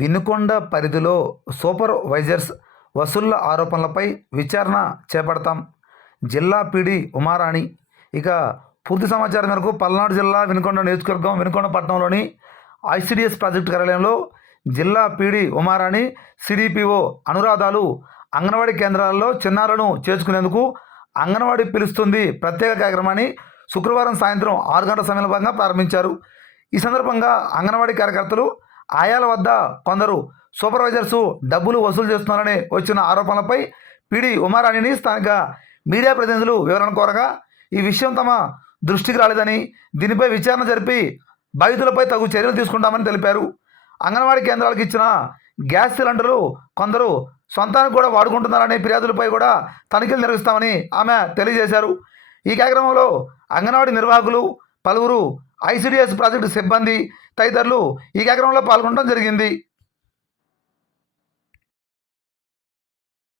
వినుకొండ పరిధిలో సూపర్వైజర్స్ వసూళ్ళ ఆరోపణలపై విచారణ చేపడతాం. జిల్లా పీడి ఉమారాణి. ఇక పూర్తి సమాచారం మేరకు పల్నాడు జిల్లా వినుకొండ నియోజకవర్గం వినుకొండ పట్టణంలోని ఐసిడిఎస్ ప్రాజెక్టు కార్యాలయంలో జిల్లా పీడి ఉమారాణి సిడిపిఓ అనురాధాలు అంగన్వాడీ కేంద్రాలలో చిన్నారులను చేర్చుకునేందుకు అంగన్వాడీ పిలుస్తుంది ప్రత్యేక కార్యక్రమాన్ని శుక్రవారం సాయంత్రం ఆరు గంటల సమయంలో భాగంగా ప్రారంభించారు. ఈ సందర్భంగా అంగన్వాడీ కార్యకర్తలు ఆయాల వద్ద కొందరు సూపర్వైజర్సు డబ్బులు వసూలు చేస్తున్నారని వచ్చిన ఆరోపణలపై పీడి ఉమారాణిని స్థానిక మీడియా ప్రతినిధులు వివరణ కోరగా ఈ విషయం తమ దృష్టికి రాలేదని దీనిపై విచారణ జరిపి బాధితులపై తగు చర్యలు తీసుకుంటామని తెలిపారు. అంగన్వాడీ కేంద్రాలకు ఇచ్చిన గ్యాస్ సిలిండర్లు కొందరు సొంతానికి కూడా వాడుకుంటున్నారనే ఫిర్యాదులపై కూడా తనిఖీలు నిర్వహిస్తామని ఆమె తెలియజేశారు. ఈ కార్యక్రమంలో అంగన్వాడీ నిర్వాహకులు పలువురు ఐసిడిఎస్ ప్రాజెక్టు సిబ్బంది తదితరులు ఈ కార్యక్రమంలో పాల్గొనడం జరిగింది.